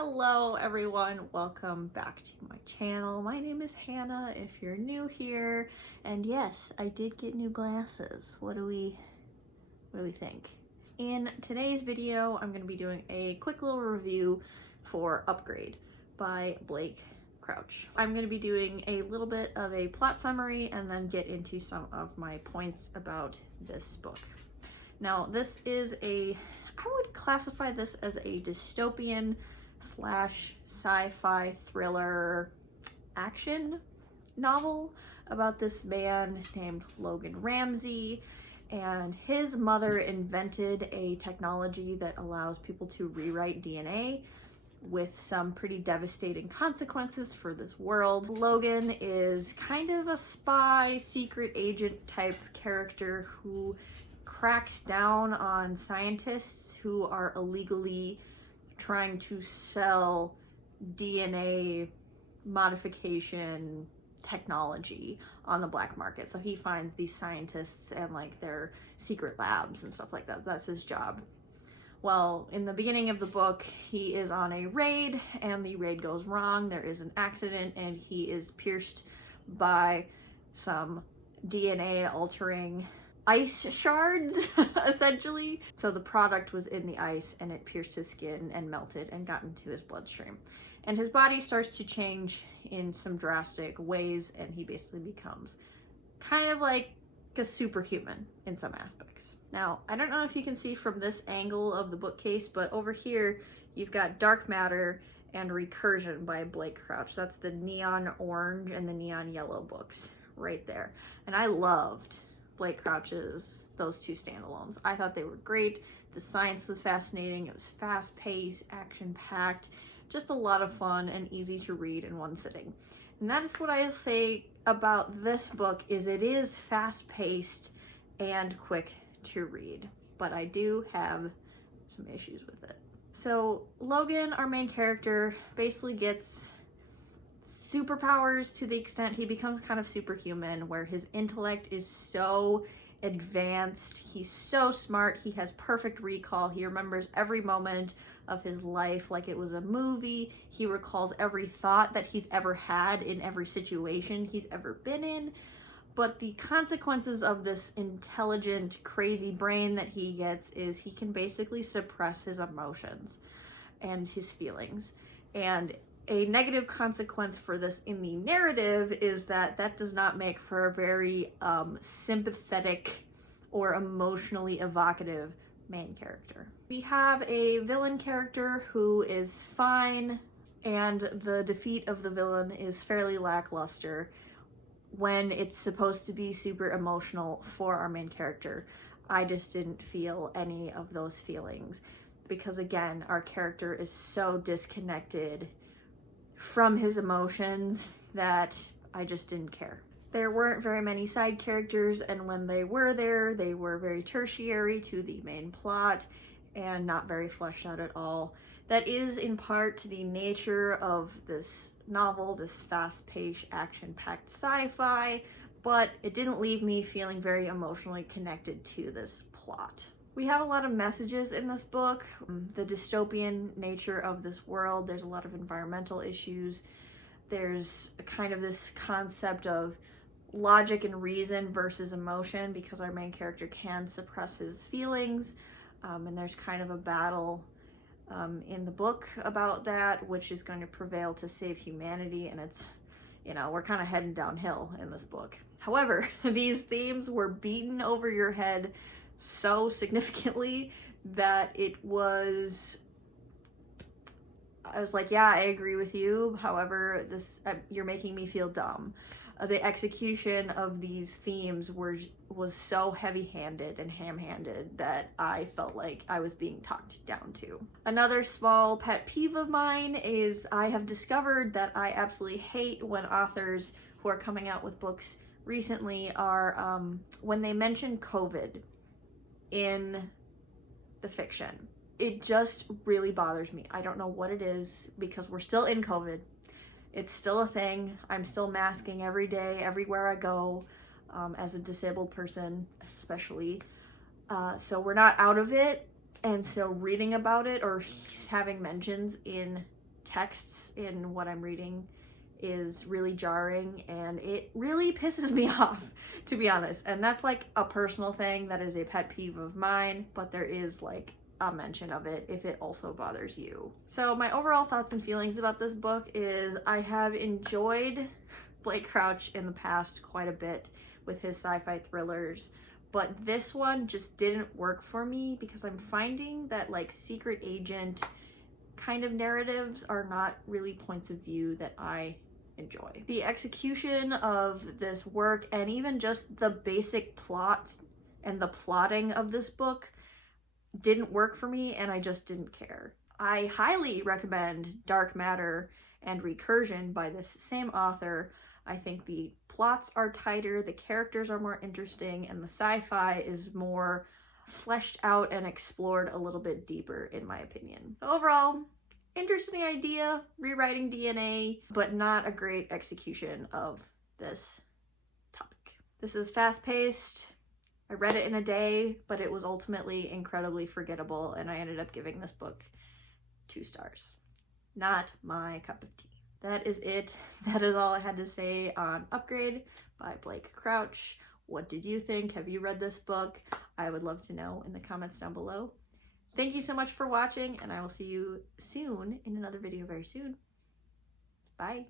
Hello everyone, welcome back to my channel. My name is Hannah if you're new here, and yes, I did get new glasses. What do we think? In today's video, I'm going to be doing a quick little review for Upgrade by Blake Crouch. I'm going to be doing a little bit of a plot summary and then get into some of my points about this book. Now, this is I would classify this as a dystopian slash sci-fi thriller action novel about this man named Logan Ramsey, and his mother invented a technology that allows people to rewrite DNA with some pretty devastating consequences for this world. Logan is kind of a spy, secret agent type character who cracks down on scientists who are illegally trying to sell DNA modification technology on the black market. So he finds these scientists and like their secret labs and stuff like that. That's his job. Well, in the beginning of the book, he is on a raid and the raid goes wrong. There is an accident and he is pierced by some DNA altering ice shards, essentially. So the product was in the ice and it pierced his skin and melted and got into his bloodstream. And his body starts to change in some drastic ways, and he basically becomes kind of like a superhuman in some aspects. Now, I don't know if you can see from this angle of the bookcase, but over here you've got Dark Matter and Recursion by Blake Crouch. That's the neon orange and the neon yellow books right there. And I loved Blake Crouch's those two standalones. I thought they were great. The science was fascinating. It was fast-paced, action-packed, just a lot of fun and easy to read in one sitting. And that is what I'll say about this book, is it is fast-paced and quick to read, but I do have some issues with it. So Logan, our main character, basically gets superpowers to the extent he becomes kind of superhuman, where his intellect is so advanced, he's so smart, he has perfect recall, he remembers every moment of his life like it was a movie, he recalls every thought that he's ever had in every situation he's ever been in. But the consequences of this intelligent, crazy brain that he gets is he can basically suppress his emotions and his feelings. And a negative consequence for this in the narrative is that does not make for a very sympathetic or emotionally evocative main character. We have a villain character who is fine, and the defeat of the villain is fairly lackluster when it's supposed to be super emotional for our main character. I just didn't feel any of those feelings because, again, our character is so disconnected from his emotions that I just didn't care. There weren't very many side characters, and when they were there, they were very tertiary to the main plot and not very fleshed out at all. That is in part to the nature of this novel, this fast-paced, action-packed sci-fi, but it didn't leave me feeling very emotionally connected to this plot. We have a lot of messages in this book. The dystopian nature of this world, there's a lot of environmental issues. There's kind of this concept of logic and reason versus emotion, because our main character can suppress his feelings. And there's kind of a battle in the book about that, which is going to prevail to save humanity. And it's, we're kind of heading downhill in this book. However, these themes were beaten over your head so significantly that I was like, yeah, I agree with you. However, you're making me feel dumb. The execution of these themes was so heavy-handed and ham-handed that I felt like I was being talked down to. Another small pet peeve of mine is I have discovered that I absolutely hate when authors who are coming out with books recently are when they mention COVID in the fiction. It just really bothers me. I don't know what it is, because we're still in COVID. It's still a thing. I'm still masking every day, everywhere I go, as a disabled person, especially. So we're not out of it. And so reading about it or having mentions in texts in what I'm reading is really jarring, and it really pisses me off, to be honest. And that's like a personal thing that is a pet peeve of mine, but there is like a mention of it if it also bothers you. So my overall thoughts and feelings about this book is I have enjoyed Blake Crouch in the past quite a bit with his sci-fi thrillers, but this one just didn't work for me because I'm finding that like secret agent kind of narratives are not really points of view that I enjoy. The execution of this work and even just the basic plot and the plotting of this book didn't work for me, and I just didn't care. I highly recommend Dark Matter and Recursion by this same author. I think the plots are tighter, the characters are more interesting, and the sci-fi is more fleshed out and explored a little bit deeper, in my opinion. Overall, interesting idea, rewriting DNA, but not a great execution of this topic. This is fast-paced. I read it in a day, but it was ultimately incredibly forgettable, and I ended up giving this book 2 stars. Not my cup of tea. That is it. That is all I had to say on Upgrade by Blake Crouch. What did you think? Have you read this book? I would love to know in the comments down below. Thank you so much for watching, and I will see you soon in another video very soon. Bye.